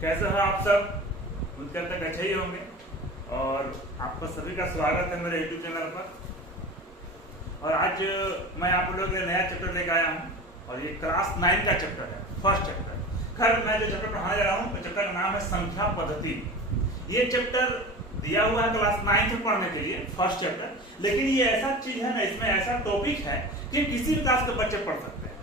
कैसे हो आप सब? उनके तक अच्छे ही होंगे और आपका सभी का स्वागत है मेरे यूट्यूब चैनल पर। और आज मैं आप लोगों के लिए नया चैप्टर लेकर आया हूँ और ये क्लास 9 का चैप्टर है, फर्स्ट चैप्टर। खैर मैं जो चैप्टर पढ़ाने जा रहा हूँ, चैप्टर का नाम है संख्या पद्धति। ये चैप्टर दिया हुआ है क्लास 9 में पढ़ने के लिए, फर्स्ट चैप्टर। लेकिन ये ऐसा चीज है ना, इसमें ऐसा टॉपिक है कि किसी भी क्लास के बच्चे पढ़ सकते हैं,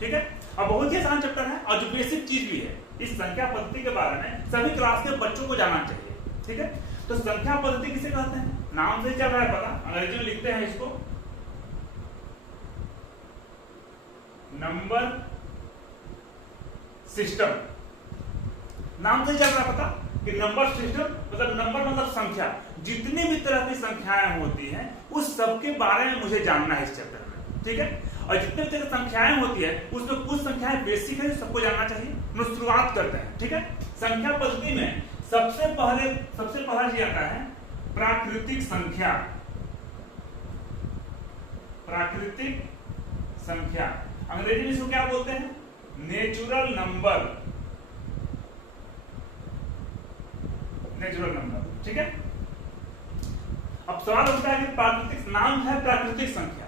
ठीक है। और बहुत ही आसान चैप्टर है और जो बेसिक चीज भी है, इस संख्या पद्धति के बारे में सभी क्लास के बच्चों को जानना चाहिए, ठीक है। तो संख्या पद्धति किसे कहते हैं? नाम से चल रहा है पता, अंग्रेजी में लिखते हैं इसको नंबर सिस्टम। नाम से चल रहा है पता कि नंबर सिस्टम मतलब नंबर मतलब संख्या। जितनी भी तरह की संख्याएं होती हैं उस सब के बारे में मुझे जानना है इस चैप्टर में, ठीक है। और जितने भी तरह की संख्याएं होती है उसमें कुछ संख्याएं बेसिक है जो सबको जानना चाहिए। हम शुरुआत करते हैं, ठीक है। संख्या पद्धति में सबसे पहला चीज आता है प्राकृतिक संख्या। प्राकृतिक संख्या अंग्रेजी में इसको क्या बोलते हैं? Natural number. नेचुरल नंबर, ठीक है। अब सवाल उठता है कि प्राकृतिक नाम है प्राकृतिक संख्या,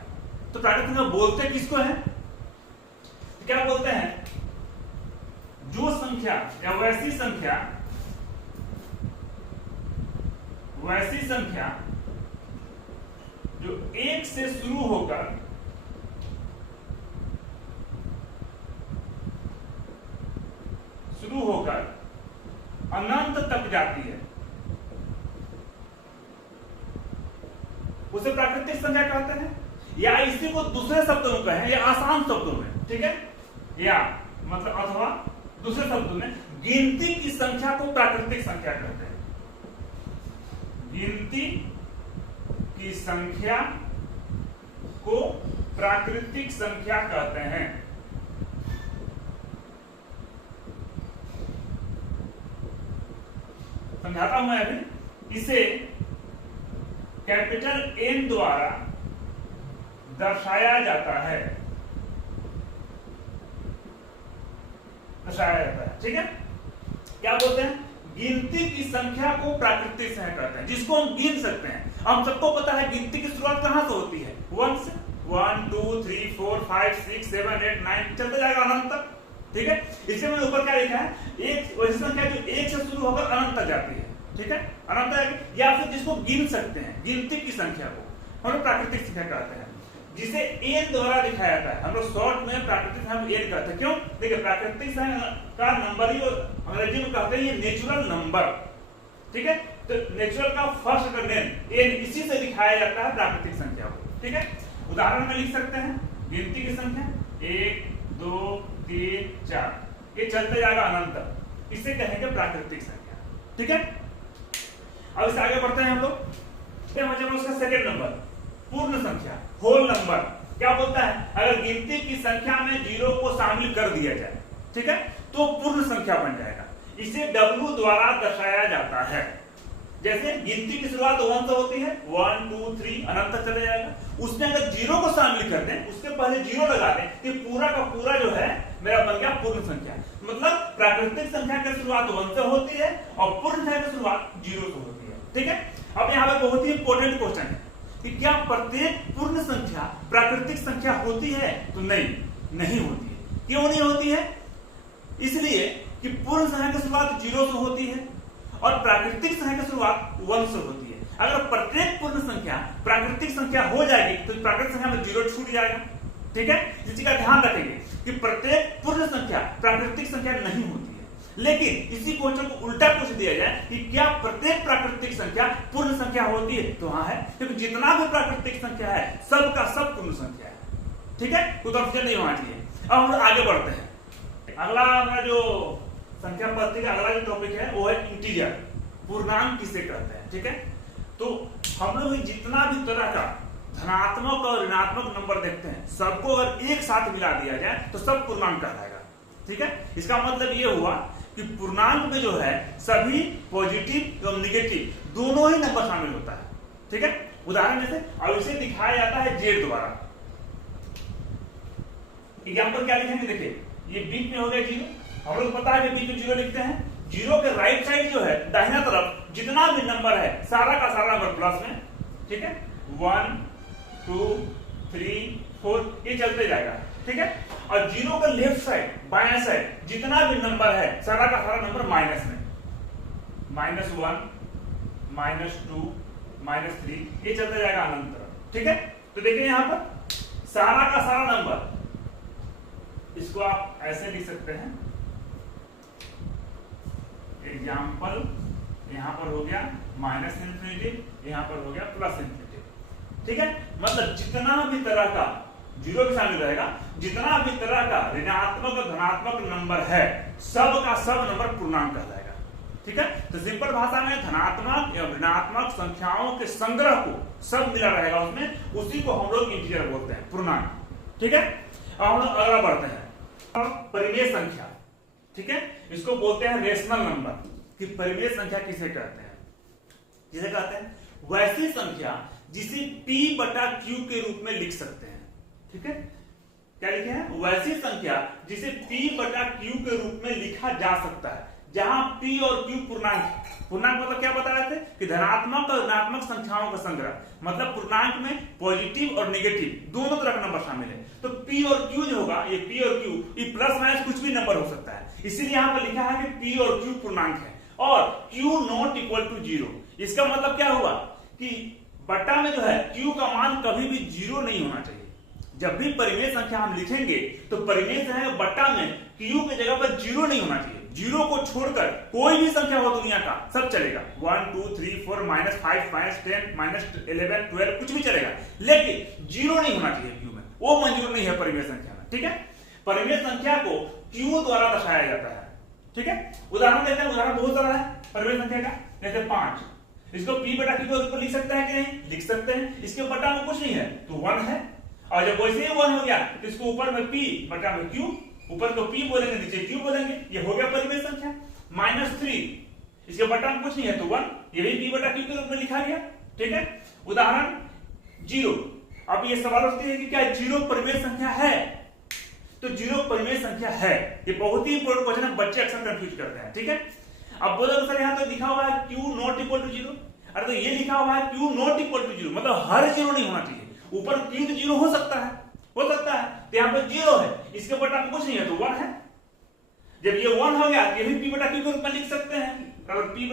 तो प्राकृतिक संख्या बोलते किसको है? तो क्या बोलते हैं? जो संख्या या वैसी संख्या जो एक से शुरू होकर अनंत तक जाती है उसे प्राकृतिक संख्या कहते हैं। या इसी को दूसरे शब्दों में कहें या आसान शब्दों में, ठीक है, या मतलब अथवा दूसरे शब्दों में गिनती की संख्या को प्राकृतिक संख्या कहते हैं। गिनती की संख्या को प्राकृतिक संख्या कहते हैं। समझाता हूं मैं अभी। इसे कैपिटल N द्वारा दर्शाया जाता है, ठीक है। क्या बोलते हैं? गिनती की संख्या को प्राकृतिक संख्या कहते हैं, जिसको हम गिन सकते हैं। हम सबको पता है गिनती की शुरुआत कहां से होती है? 1 से। 1 2 3 4 5 6 7 8 9 चलते जाएगा अनंत तक, ठीक है। इससे मैंने ऊपर क्या लिखा है? एक वैसी संख्या जो एक से शुरू होकर अनंत तक जाती है, ठीक है, अनंत तक। या फिर जिसको गिन सकते हैं, गिनती की संख्या को हम लोग प्राकृतिक संख्या कहते हैं, जिसे n द्वारा दिखाया जाता है। हम लोग शॉर्ट में प्राकृतिक संख्या n कहते हैं। क्यों? देखिए प्राकृतिक संख्या का नंबर ही अंग्रेजी में कहते हैं ये नेचुरल नंबर, ठीक है। तो नेचुरल का फर्स्ट नेम n, इसी से दिखाया जाता है प्राकृतिक संख्या को, ठीक है। उदाहरण में लिख सकते हैं गिनती की संख्या 1 2 3 4, ये चलते जाएगा अनंत तक, इसे कहेंगे प्राकृतिक संख्या, ठीक है। अब इससे आगे बढ़ते हैं हम लोग। उसका सेकंड नंबर पूर्ण संख्या, होल नंबर। क्या बोलता है? अगर गिनती की संख्या में 0 को शामिल कर दिया जाए, ठीक है, तो पूर्ण संख्या बन जाएगा। इसे W द्वारा दर्शाया जाता है। जैसे गिनती की शुरुआत 1 से होती है, 1 2 3 अनंत तक चले जाएगा। उसमें अगर 0 को शामिल कर दें, उसके पहले 0 लगा दें, कि पूरा का पूरा जो है मेरा बन गया पूर्ण संख्या। मतलब प्राकृतिक संख्या की शुरुआत 1 से होती है और पूर्ण संख्या की शुरुआत 0 से होती है, ठीक है। अब यहाँ पे बहुत ही इंपॉर्टेंट क्वेश्चन है कि क्या प्रत्येक पूर्ण संख्या प्राकृतिक संख्या होती है? तो नहीं होती है। क्यों नहीं होती है? इसलिए कि पूर्ण संख्या की शुरुआत 0 से होती है और प्राकृतिक संख्या की शुरुआत 1 से होती है। अगर प्रत्येक पूर्ण संख्या प्राकृतिक संख्या हो जाएगी तो प्राकृतिक संख्या में 0 छूट जाएगा, ठीक है। इस चीज का ध्यान रखेंगे कि प्रत्येक पूर्ण संख्या प्राकृतिक संख्या नहीं होती है। लेकिन इसी क्वेश्चन को उल्टा पूछ दिया जाए कि क्या प्रत्येक प्राकृतिक संख्या पूर्ण संख्या होती है? तो हाँ है, क्योंकि जितना भी प्राकृतिक संख्या है सबका सब पूर्ण संख्या है, ठीक है। कोई कंफ्यूजन नहीं होना चाहिए। अब हम लोग आगे बढ़ते हैं। अगला हमारा जो संख्या पद्धति का अगला जो टॉपिक है वो है इंटीजर, पूर्णांक किसे कहते हैं, ठीक है। तो हम लोग जितना भी तरह का धनात्मक और ऋणात्मक नंबर देखते हैं, सबको अगर एक साथ मिला दिया जाए तो सब पूर्णांक कहलाएगा, ठीक है। इसका मतलब ये हुआ कि पूर्णांक में जो है सभी पॉजिटिव और निगेटिव दोनों ही नंबर शामिल होता है, ठीक है। उदाहरण जैसे अब इसे दिखाया जाता है z द्वारा। एग्जाम्पल क्या लिखेंगे? देखिए ये बीच में हो गया 0, हम लोग पता है कि बीच में 0 लिखते हैं, जीरो के राइट साइड जो है दाहिना तरफ जितना भी नंबर है सारा का सारा नंबर प्लस में, ठीक है, 1 2 3 4 ये चलते जाएगा, ठीक है। और जीरो का लेफ्ट साइड बायां साइड जितना भी नंबर है सारा का सारा नंबर माइनस में, -1 -2 -3 ये चलता जाएगा अनंत तरफ, ठीक है। तो देखिए यहां पर सारा का सारा नंबर, इसको आप ऐसे लिख सकते हैं, एग्जाम्पल यहां पर हो गया -∞, यहां पर हो गया +∞, ठीक है। मतलब जितना भी तरह का जीरो के शामिल रहेगा, जितना भी तरह का ऋणात्मक और धनात्मक नंबर है सब का सब नंबर पूर्णांक कहलाएगा, ठीक है। तो सिंपल भाषा में धनात्मक एवं ऋणात्मक संख्याओं के संग्रह को सब मिला रहेगा उसमें, उसी को हम लोग इंटीजर बोलते हैं, पूर्णांक, ठीक है। अब हम लोग अगला बढ़ते हैं, परिमेय संख्या, ठीक है। इसको बोलते हैं रेशनल नंबर, कि परिमेय संख्या किसे कहते हैं, जिसे कहते हैं वैसी संख्या जिसे P/Q के रूप में लिख सकते हैं, ठीक है। क्या लिखे हैं, वैसी संख्या जिसे P/Q के रूप में लिखा जा सकता है, जहां P और Q पूर्णांक है। पूर्णांक मतलब क्या बता रहे थे कि धनात्मक और ऋणात्मक संख्याओं का संग्रह, मतलब पूर्णांक में पॉजिटिव और नेगेटिव दोनों तरह का नंबर शामिल है। तो P और Q जो होगा, ये P और Q ये प्लस माइनस कुछ भी नंबर हो सकता है, इसीलिए यहां पर लिखा है कि P और Q पूर्णांक है और Q ≠ 0। इसका मतलब क्या हुआ कि बट्टा में जो है Q का मान कभी भी 0 नहीं होना चाहिए। जब भी परिमेय संख्या हम लिखेंगे तो परिमेय जो है बट्टा में Q की जगह पर 0 नहीं होना चाहिए। 0 को छोड़कर कोई भी संख्या हो दुनिया का सब चलेगा, 1 2 3 4 -5 -10 -11 12 कुछ भी चलेगा, लेकिन 0 नहीं होना चाहिए Q में, वो मंजूर नहीं है परिमेय संख्या में, ठीक है। परिमेय संख्या को Q द्वारा दर्शाया जाता है, ठीक है। उदाहरण देते हैं, उदाहरण बहुत सारा है परिमेय संख्या का, जैसे 5, इसको P/Q के ऊपर लिख सकते हैं कि नहीं, लिख सकते हैं, इसके बटा में कुछ नहीं है तो 1 है, और जब वैसे ही 1 हो गया तो इसको ऊपर में P बटा में Q, ऊपर को P बोलेंगे नीचे Q बोलेंगे, ये हो गया परिमेय संख्या। -3 इसके बटा में कुछ नहीं है तो 1, ये भी P/Q के रूप में लिखा गया, ठीक है। उदाहरण 0, अब ये सवाल उठते हैं कि क्या 0 परिमेय संख्या है, तो 0 परिमेय संख्या है, ये बहुत ही इंपॉर्टेंट क्वेश्चन है, बच्चे अक्सर कंफ्यूज करते हैं, ठीक है। अब बोलो सर यहाँ तो लिखा हुआ है Q ≠ 0, अरे तो ये लिखा हुआ है Q ≠ 0, मतलब हर 0 नहीं होना चाहिए, ऊपर Q तो 0 हो सकता है, हो सकता है, तो यहाँ पर 0 है, इसके बटा में कुछ नहीं है तो 1 है। जब ये 1 हो गया तो ये भी P/Q के रूप में लिख सकते हैं, अगर P/Q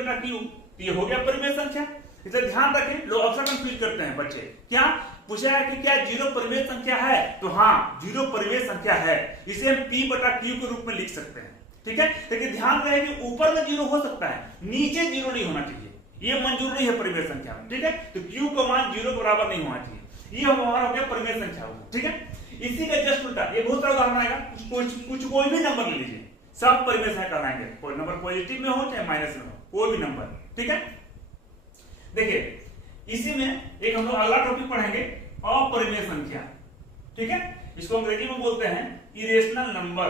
तो ये हो गया परिमेय संख्या। इसे ध्यान रखें, लोग अक्सर कंफ्यूज करते हैं बच्चे, क्या पूछा है कि क्या 0 परिमेय संख्या है, तो हाँ 0 परिमेय संख्या है, इसे हम P/Q के रूप में लिख सकते हैं, ठीक है। लेकिन ध्यान रहे कि ऊपर में 0 हो सकता है, नीचे 0 नहीं होना चाहिए, ये मंजूर नहीं है परिमेय संख्या में, ठीक है। तो Q का मान 0 के बराबर नहीं होना चाहिए, ये हमारा हो गया परिमेय संख्या, ठीक है। इसी का जस्ट उल्टा ये बहुत सारा उदाहरण आएगा, कुछ कोई भी नंबर ले लीजिए, सब परिमेय संख्या कहलाएंगे, कोई नंबर पॉजिटिव में हो चाहे माइनस में हो, कोई भी नंबर, ठीक है। देखिए इसी में एक हम लोग अगला टॉपिक पढ़ेंगे, अपरिमेय संख्या, ठीक है। इसको अंग्रेजी में बोलते हैं इरेशनल नंबर,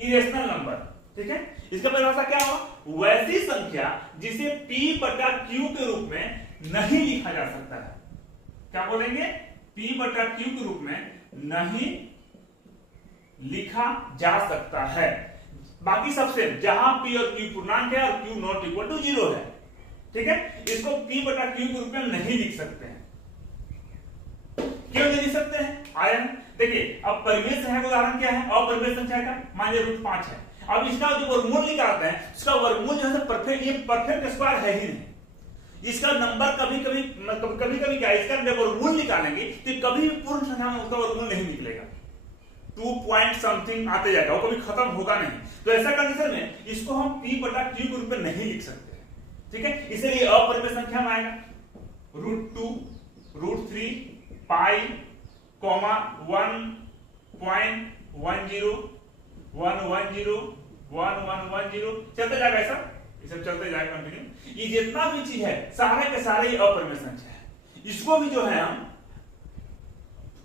इरेशनल नंबर, ठीक है। इसका परिभाषा क्या होगा, वैसी संख्या जिसे P/Q के रूप में नहीं लिखा जा सकता है। क्या बोलेंगे, P/Q के रूप में नहीं लिखा जा सकता है, बाकी सबसे जहां P और Q पूर्णांक है और Q ≠ 0 है, ठीक है, इसको P/Q के रूप में नहीं लिख सकते हैं। क्यों नहीं लिख सकते हैं, आयन देखिए। अब परिमेय संख्या का उदाहरण क्या है, अपरिमेय संख्या का, मान लीजिए √5 है, अब इसका जो वर्गमूल निकालते हैं, इसका वर्गमूल जो है परफेक्ट, ये परफेक्ट स्क्वायर है ही नहीं, इसका नंबर कभी कभी क्या, इसका जब वर्गमूल निकालेंगे तो कभी भी पूर्ण संख्या में उसका वर्गमूल नहीं निकलेगा, 2 पॉइंट समथिंग आते जाएगा, वो कभी खत्म होगा नहीं। तो ऐसा कंडीशन में इसको हम P/Q के रूप में नहीं लिख सकते, ठीक है। इसलिए अपरिमेय संख्या में आएगा √2 √3 पाई, 1.10 110 1110 चलते जाएगा, ऐसा ये सब चलते जाएगा कंटिन्यू। ये जितना भी चीज है सारे के सारे अपरिमेय संख्या है, इसको भी जो है हम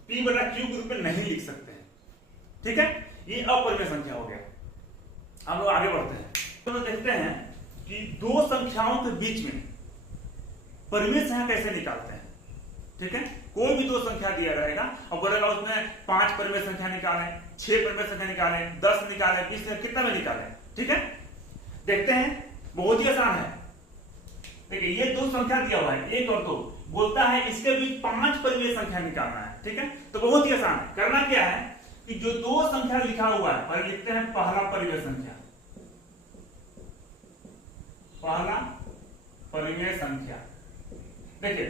P/Q के रूप में नहीं लिख सकते हैं, ठीक है। ये अपरिमेय संख्या हो गया। हम लोग आगे बढ़ते हैं, तो देखते हैं कि दो संख्याओं के बीच में परिमेय संख्या कैसे निकालते हैं, ठीक है। कोई भी दो संख्या दिया रहेगा और बोलेगा उसमें 5 परिमेय संख्या निकालें, 6 परिमेय संख्या निकालें, 10 निकालें, 20 कितना में निकालें, ठीक है। देखते हैं, बहुत ही आसान है। देखिए ये दो संख्या दिया हुआ है 1 और 2, बोलता है इसके बीच 5 परिमेय संख्या निकालना है। ठीक है, तो बहुत ही आसान है। करना क्या है कि जो दो संख्या लिखा हुआ है पर लिखते हैं पहला परिमेय संख्या, पहला परिमेय संख्या। देखिए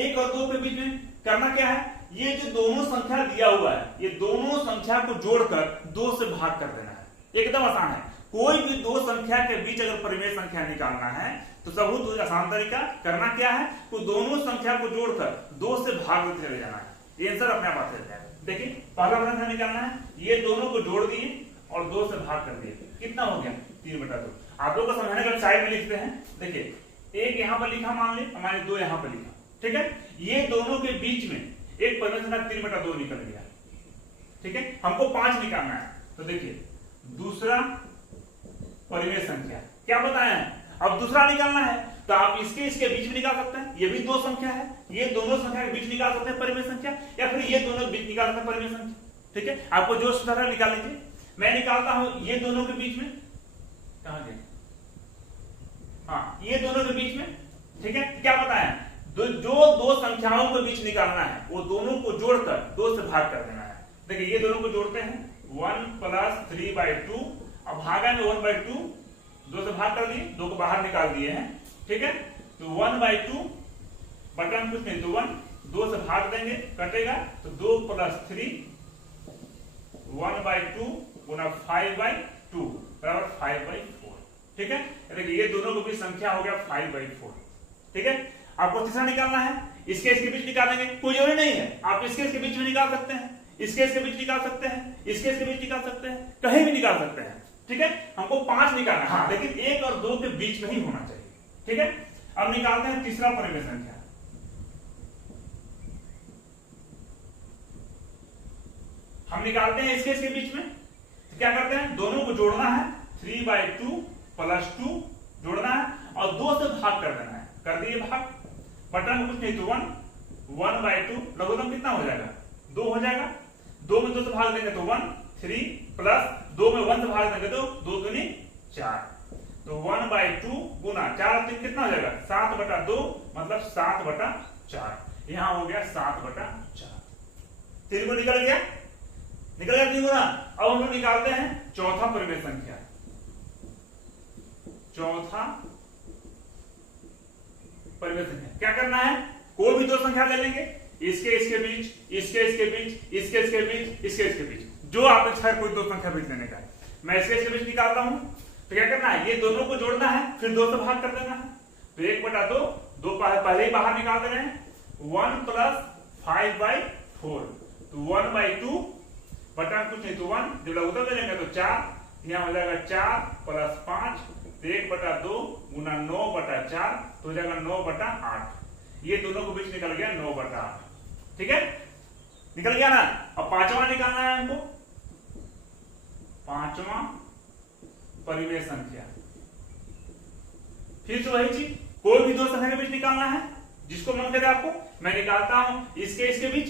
1 और 2 के बीच में करना क्या है, ये जो दोनों संख्या दिया हुआ है ये दोनों संख्या को जोड़कर 2 से भाग कर देना है। एकदम आसान है। कोई भी दो संख्या के बीच अगर परिमेय संख्या निकालना है तो बहुत आसान तरीका करना क्या है, तो दोनों संख्या को जोड़कर 2 से भाग देते चले जाना है। ये आंसर अपने आप आते जाएगा। देखिए पहला संख्या निकालना है, ये दोनों को जोड़ दिए और 2 से भाग कर दिए, कितना हो गया 3/2। आप लोग को समझाने के साइड में लिखते हैं। देखिए 1 यहां पर लिखा, मान ली हमारे 2 यहां पर लिखा। ठीक है, ये दोनों के बीच में एक परिमेय संख्या 3/2 निकल गया। ठीक है, हमको 5 निकालना है। तो देखिए दूसरा परिमेय संख्या क्या बताया है, अब दूसरा निकालना है तो आप इसके बीच में निकाल सकते हैं। ये भी दो संख्या है, ये दोनों संख्या के बीच निकाल सकते हैं परिमेय संख्या, या फिर ये दोनों बीच निकाल सकते हैं परिमेय संख्या। ठीक है, आपको जो सुधारा निकाल लीजिए। मैं निकालता हूं ये दोनों के बीच में, कहां गए, हाँ ये दोनों के बीच में। ठीक है, क्या बताया, जो दो संख्याओं के बीच निकालना है वो दोनों को जोड़कर 2 से भाग कर देना है। देखिए ये दोनों को जोड़ते हैं 1 + 3/2, अब भागा में 1/2, 2 से भाग कर दिए, 2 को बाहर निकाल दिए हैं। ठीक है, तो 1/2 बटन कुछ नहीं तो 1, 2 से भाग देंगे कटेगा, तो 2 + 3 1/2 गुना 5/2 बराबर 5/4। ठीक है, देखिए ये दोनों के बीच संख्या हो गया 5/4। ठीक है, आपको तीसरा निकालना है, इसके बीच निकालेंगे, कोई जरूरी नहीं है, आप इसके बीच में निकाल सकते हैं, इसके बीच निकाल सकते हैं, इसके बीच निकाल सकते हैं, कहीं भी निकाल सकते हैं। ठीक है, हमको 5 निकालना है, हाँ लेकिन 1 और 2 के बीच में ही होना चाहिए। ठीक है, अब निकालते हैं तीसरा परिमेय संख्या। हम निकालते हैं इसके बीच में, तो क्या करते हैं, दोनों को जोड़ना है, 3/2 + 2 जोड़ना है और 2 से भाग कर देना है। कर दिए भाग, बटन कुछ नहीं तो 1, 1/2 लघुत्तम कितना हो जाएगा 2 हो जाएगा। 2 में 2 से भाग देंगे तो 1, 3 प्लस 2 में 1 से भाग देंगे तो 2 दूनी 4, तो 1/2 गुना 4 3 कितना हो जाएगा 7/2, मतलब 7/4। यहां हो गया 7/4। 3 को निकल गया 3 गुना। अब हम लोग निकालते हैं चौथा परिमेय संख्या। चौथा परिमेय संख्या क्या करना है, कोई भी दो संख्या ले लेंगे, इसके बीच, इसके बीच, इसके बीच, इसके बीच, जो आप इच्छा है कोई दो संख्या बीच लेने का है। मैं इसके बीच निकालता हूं, तो क्या करना है, ये दोनों को जोड़ना है, फिर 2 से भाग कर देना है, तो 1/2, 2 पहले ही बाहर निकाल दे रहे हैं, 1 + 5/4, तो 1/2 बटन कुछ नहीं तो 1, जब लघुत्तम ले लेंगे तो 4, यहां हो जाएगा 4 + 5, 1/2 गुना 9/4, तो हो जाएगा 9/8। ये दोनों के बीच निकल गया 9/8। ठीक है, निकल गया ना। अब पांचवा निकालना है हमको, पांचवा परिमेय संख्या। फिर से वही चीज, कोई भी दो संख्या के बीच निकालना है, जिसको मन करे आपको। मैं निकालता हूं इसके बीच,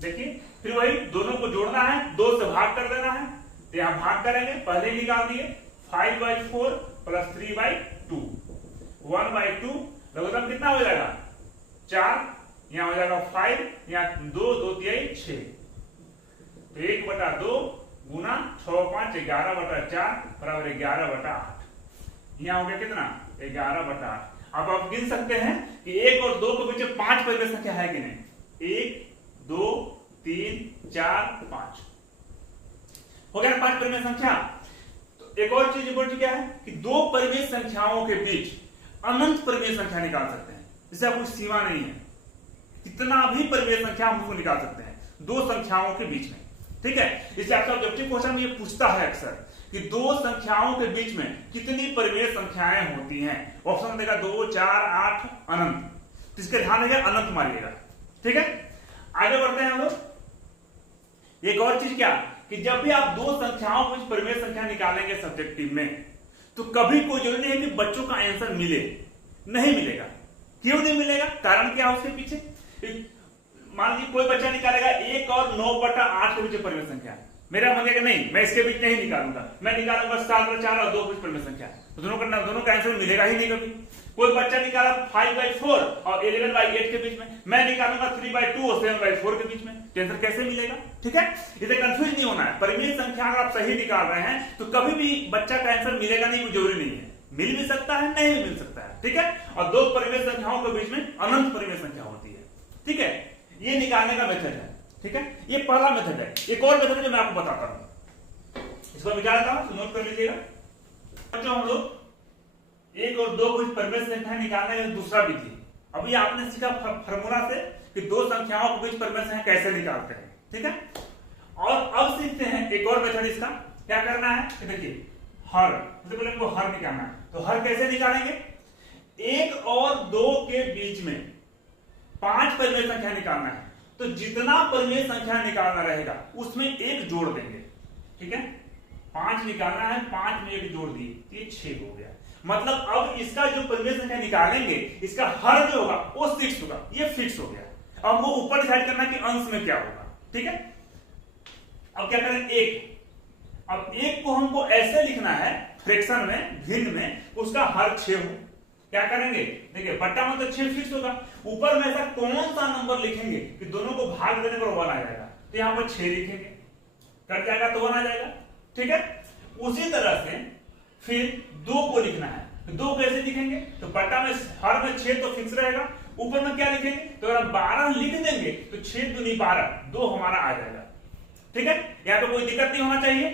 देखिए फिर वही दोनों को जोड़ना है, 2 से भाग कर देना है, तो यहां भाग करेंगे, पहले ही निकाल दिए, 5/4 + 3/2, 1/2 लघुत्तम कितना हो जाएगा 4, यहां हो जाएगा 5, यहां 2 2 3 6, तो 1/2 गुना 6 5 11/4 बराबर 11/8। यहां हो गया कितना 11/8। अब आप गिन सकते हैं कि 1 और 2 के बीच 5 परिमेय संख्या है कि नहीं। 1 2 3 4 5 हो गया 5 परिमेय संख्या। तो एक और चीज इंपॉर्टेंट क्या है कि दो परिमेय संख्याओं के बीच अनंत परिमेय संख्या निकाल सकते हैं, जिसे कोई सीमा नहीं है, कितना भी परिमेय संख्या हम उसको निकाल सकते हैं दो संख्याओं के बीच में। ठीक है, इसलिए आपका ऑब्जेक्टिव क्वेश्चन में ये पूछता है अक्सर कि दो संख्याओं के बीच में कितनी परिमेय संख्याएं होती हैं। ऑप्शन देगा 2 4 8 अनंत, तो इसके ध्यान रखिएगा अनंत मारिएगा। ठीक है, आगे बढ़ते हैं हम लोग। एक और चीज क्या कि जब भी आप दो संख्याओं के बीच परिमेय संख्या निकालेंगे सब्जेक्टिव में, तो कभी कोई जरूरी नहीं है कि बच्चों का आंसर मिले, नहीं मिलेगा। क्यों नहीं मिलेगा, कारण क्या है उसके पीछे। मान लीजिए कोई बच्चा निकालेगा 1 और 9/8 के बीच परिमेय संख्या, मेरा मन है कि नहीं मैं इसके बीच नहीं निकालूंगा, मैं निकालूंगा 7 और 4 और 2 कुछ परिमेय संख्या, तो दोनों का आंसर मिलेगा ही नहीं कभी। कोई बच्चा निकाला 5/4 और 11/8 के बीच में, मैं निकालूंगा 3/2 और 7/4 के बीच में, तो आंसर कैसे मिलेगा? ठीक है, इसे कंफ्यूज नहीं होना है। परिमेय संख्या अगर आप सही निकाल रहे हैं तो कभी भी बच्चा का आंसर मिलेगा नहीं, कोई जरूरी नहीं है, मिल भी सकता है नहीं भी मिल सकता है। ठीक है, और दो परिमेय संख्याओं के बीच में अनंत परिमेय संख्या होती है। ठीक है, ये निकालने का मेथड है। ठीक है, ये पहला मेथड है। एक और मेथड है जो मैं आपको बताता हूं, इसको निकालता हूं तो नोट कर लीजिएगा। बच्चों हम लोग 1 और 2 कुछ परिमेय संख्या निकालने का दूसरा विधि, अभी आपने सीखा फार्मूला से कि दो संख्याओं के बीच परिमेय संख्या कैसे निकालते हैं। ठीक है, और अब सीखते हैं एक और मेथड इसका। क्या करना है, देखिए हर, सबसे पहले हमको हर निकालना है। तो हर कैसे निकालेंगे, 1 और 2 के बीच में 5 परिमेय संख्या निकालना है, तो जितना परिमेय संख्या निकालना रहेगा उसमें 1 जोड़ देंगे। ठीक है, 5 निकालना है, 5 में 1 जोड़ दिए, ये 6 हो गया। मतलब अब इसका जो परिमेय संख्या निकालेंगे, इसका हर जो होगा वो 6 होगा, ये फिक्स हो गया। अब वो ऊपर डिसाइड करना कि अंश में क्या होगा। ठीक है, अब क्या करें, 1, अब 1 को हमको ऐसे लिखना है फ्रैक्शन में, भिन्न में, उसका हर 6 हो। क्या करेंगे, देखिए बट्टा में तो 6 फिक्स होगा, ऊपर में ऐसा कौन सा नंबर लिखेंगे कि दोनों को भाग देने पर 1 आ जाएगा, तो यहां पर 6 लिखेंगे, कट जाएगा तो 1 आ जाएगा। ठीक है, उसी तरह से फिर 2 को लिखना है, तो 2 कैसे लिखेंगे, तो बट्टा में हर में 6 तो फिक्स रहेगा, ऊपर में क्या लिखेंगे, तो अगर 12 लिख देंगे तो 6 दूनी 12, 2 हमारा आ जाएगा। ठीक है, यहां पे कोई दिक्कत नहीं होना चाहिए।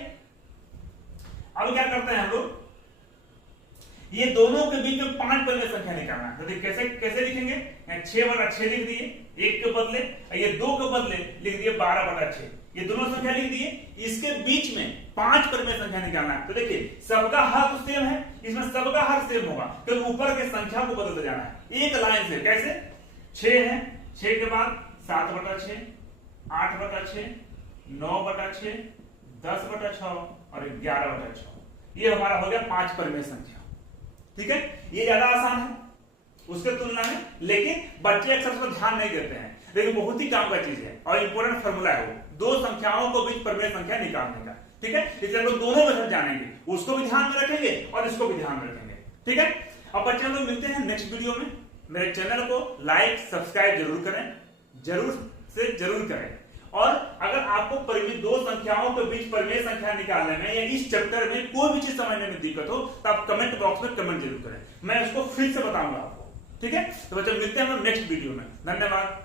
अब क्या करते हैं हम लोग, ये दोनों के बीच में 5 परिमेय संख्या निकालना है। तो कैसे कैसे लिखेंगे, 6/6 लिख दिए 1 के बदले, ये 2 के बदले लिख दिए 12/6, ये दोनों संख्या लिख दिए, इसके बीच में 5 परिमेय संख्या निकालना है। तो देखिए सबका हर तो सेम है, इसमें सबका हर सेम होगा, तो ऊपर के संख्या को बदलते जाना है एक लाइन से। कैसे, 6 है, 6 के बाद 7/6, 8/6, 9/6, 10/6 और 11/6, ये हमारा हो गया 5 परिमेय संख्या। ठीक है, ये ज्यादा आसान है उसके तुलना में, लेकिन बच्चे अक्सर इसको ध्यान नहीं देते हैं, लेकिन बहुत ही काम का चीज है और इंपॉर्टेंट फार्मूला है वो, दो संख्याओं को बीच परिमेय संख्या निकालने का। ठीक है, इसलिए हम लोग दोनों मेथड जानेंगे, उसको भी ध्यान में रखेंगे और इसको भी ध्यान में रखेंगे। ठीक है, अब बच्चे हम लोग मिलते हैं नेक्स्ट वीडियो में। मेरे चैनल को लाइक सब्सक्राइब जरूर करें, जरूर से जरूर करें। और अगर आपको दो संख्याओं के बीच परिमेय संख्या निकालने में या इस चैप्टर में कोई भी चीज समझने में दिक्कत हो तो आप कमेंट बॉक्स में कमेंट जरूर करें, मैं उसको फिर से बताऊंगा आपको। ठीक है, तो बच्चों मिलते हैं हम लोग नेक्स्ट वीडियो में। धन्यवाद।